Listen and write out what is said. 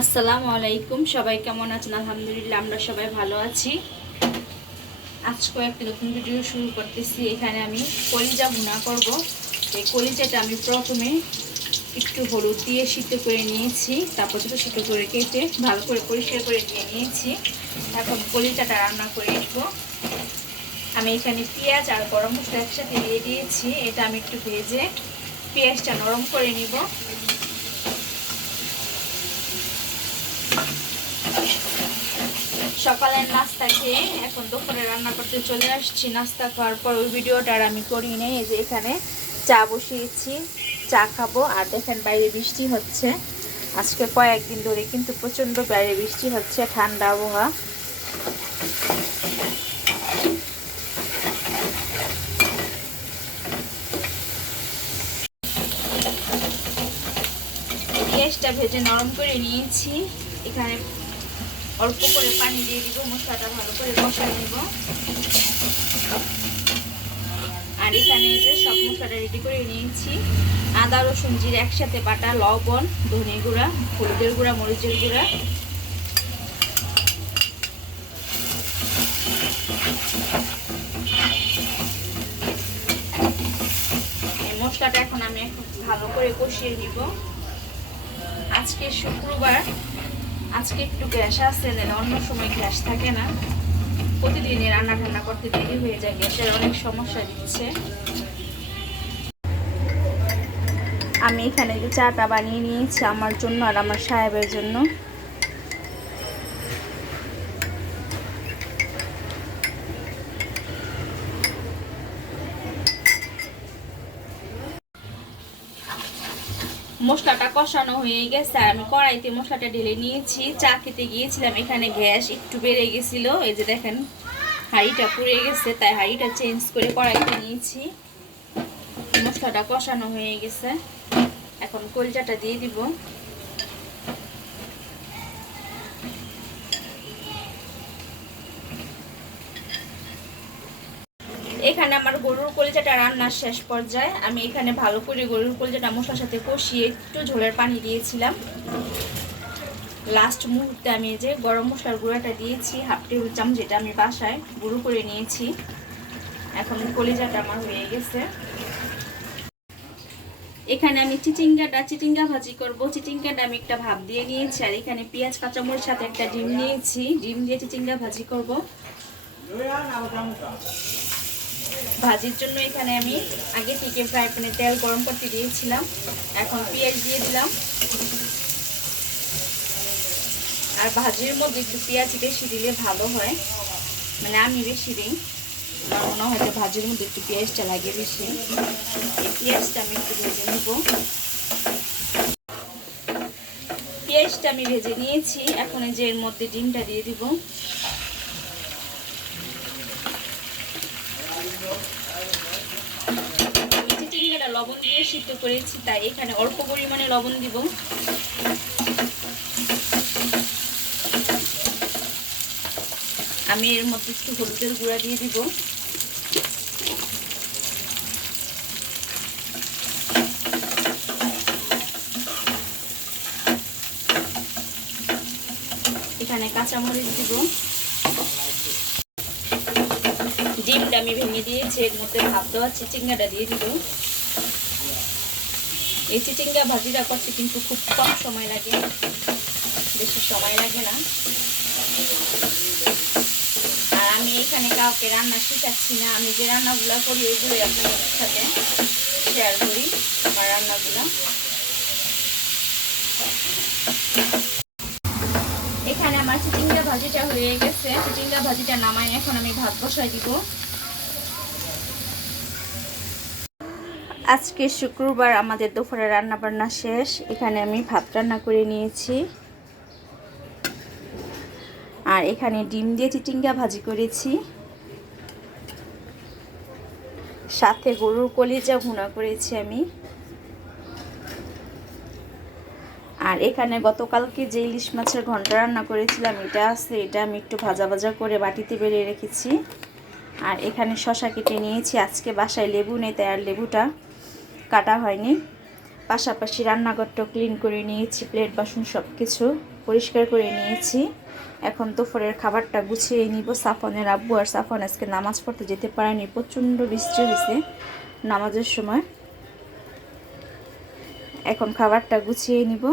আসসালামু আলাইকুম। সবাই কেমন আছেন? আলহামদুলিল্লাহ আমরা সবাই ভালো আছি। আজকে একটা নতুন ভিডিও শুরু করতেছি। এখানে আমি কলিজা ভুনা করব। এই কলিজাটা আমি প্রথমে একটু হলুদ দিয়ে সিদ্ধ করে নিয়েছি, তারপর ছোটো ছোটো করে কেটে ভালো করে পরিষ্কার করে দিয়ে নিয়েছি। এখন কলিজাটা রান্না করে নেব। আমি এখানে পেঁয়াজ আর গরম মশলা একসাথে দিয়ে দিয়েছি। এটা আমি একটু ভেজে পেঁয়াজটা নরম করে নিব। সকালের নাস্তা খেয়ে এখন দুপুরে রান্না করতে চলে আসছি। নাস্তা খাওয়ার পর ওই ভিডিওটা আর আমি করি নেই। এই যে এখানে চা বসিয়েছি, চা খাবো। আর দেখেন বাইরে বৃষ্টি হচ্ছে। আজকে কয়েকদিন ধরে কিন্তু প্রচণ্ড বাইরে বৃষ্টি হচ্ছে, ঠান্ডা আবহাওয়া। পেঁয়াজটা ভেজে নরম করে নিয়েছি। এখানে অল্প করে পানি দিয়ে দিব, মশলাটা ভালো করে কষায় নেব। আর এখানে যে সব মশলাটা রেডি করে নিয়েছি। আদা রসুন জিরে একসাথে বাটা, লবণ, ধনে গুঁড়া, হলুদের গুঁড়া, মরিচের গুঁড়া। এই মশলাটা এখন আমি ভালো করে কষিয়ে নিব। আজকে শুক্রবার, আজকে একটু গ্যাস আছে, অন্য সময় গ্যাস থাকে না। প্রতিদিনই রান্না ঠান্না করতে দেরি হয়ে যায়, গ্যাসের অনেক সমস্যা দিচ্ছে। আমি এখানে যে চাটা বানিয়ে নিয়েছি আমার জন্য আর আমার সাহেবের জন্য। মশলাটা কষানো হয়ে গেছে আর আমি কড়াইতে মশলাটা ঢেলে নিয়েছি। চা খেতে গিয়েছিলাম, এখানে গ্যাস একটু বেড়ে গেছিলো। এই যে দেখেন হাঁড়িটা পুড়ে গেছে, তাই হাঁড়িটা চেঞ্জ করে কড়াইতে নিয়েছি। মশলাটা কষানো হয়ে গেছে, এখন কলজাটা দিয়ে দিব। এখানে আমার গরুর কলিজাটা রান্নার শেষ পর্যায়ে। আমি এখানে ভালো করে গরুর কলিজাটা মশলার সাথে কষিয়ে একটু ঝোলের পানি দিয়েছিলাম। লাস্ট মুহূর্তে আমি যে গরম মশলার গুঁড়াটা দিয়েছি, হাফ টেবিল চামচ, যেটা আমি বাসায় গুঁড়ো করে নিয়েছি। এখন কলিজাটা আমার হয়ে গেছে। এখানে আমি চিচিঙ্গা ভাজি করব। চিচিঙ্গাটা আমি একটা ভাপ দিয়ে নিয়েছি। আর এখানে পেঁয়াজ কাঁচামরিচ সাথে একটা ডিম নিয়েছি, ডিম দিয়ে চিচিঙ্গা ভাজি করব। ভাজির জন্য এখানে আমি আগে থেকে ফ্রাই প্যানে তেল গরম করতে দিয়েছিলাম। এখন পেঁয়াজ দিয়ে দিলাম। আর ভাজির মধ্যে একটু পেঁয়াজ বেশি দিলে ভালো হয়, মানে আমি বেশি দিই। আমার মনে হয় যে ভাজির মধ্যে একটু পেঁয়াজটা লাগে বেশি। এই পেঁয়াজটা আমি একটু ভেজে নেব। পেঁয়াজটা আমি ভেজে নিয়েছি। এখন এই যে এর মধ্যে ডিমটা দিয়ে দিব। চিচিঙ্গাটা লবণ দিয়ে সিদ্ধ করেছি, তাই এখানে অল্প পরিমাণে লবণ দিব। আমি এর মধ্যে একটু হলুদের গুঁড়া দিয়ে দিব। এখানে কাঁচামরিচ দিব। ডিমটা আমি ভেঙে দিয়েছি, এর মধ্যে ভাপ দেওয়া চিচিঙ্গাটা দিয়ে দিব। এই চিচিঙ্গা ভাজিটা করতে কিন্তু খুব কম সময় লাগে, বেশি সময় লাগে না। আর আমি এখানে কাউকে রান্না শেখাচ্ছি না, আমি যে রান্নাগুলো করি ওইগুলোই আপনাদের সাথে শেয়ার করি, আমার রান্নাগুলো। এখানে আমার চিচিঙ্গা ভাজিটা হয়ে গেছে। চিচিঙ্গা ভাজিটা নামাই এখন আমি ভাত বসাই দিব। আজকে শুক্রবার, আমাদের দুপুরে রান্না বান্না শেষ। এখানে আমি ভাত রান্না করে নিয়েছি। আর এখানে ডিম দিয়ে চিচিঙ্গা ভাজি করেছি, সাথে গরুর কলিজা ভুনা করেছি আমি। আর এখানে গতকালকে যে ইলিশ মাছের ঘন্ট রান্না করেছিলাম এটা আছে, এটা আমি একটু ভাজা ভাজা করে বাটিতে বেড়ে রেখেছি। আর এখানে শসা কেটে নিয়েছি। আজকে বাসায় লেবু নেই, তাই আর লেবুটা কাটা হয়নি। পাশাপাশি রান্নাঘরটা ক্লিন করে নিয়েছি, প্লেট বাসন সব কিছু। পরিষ্কার করে নিয়েছি। এখন দুপুরের খাবারটা গুছিয়ে নিব। সাফনের আব্বু আর সাফন আজকে নামাজ পড়তে যেতে পারেনি, প্রচণ্ড বৃষ্টি হয়েছে নামাজের সময়। এখন খাবারটা গুছিয়ে নিব।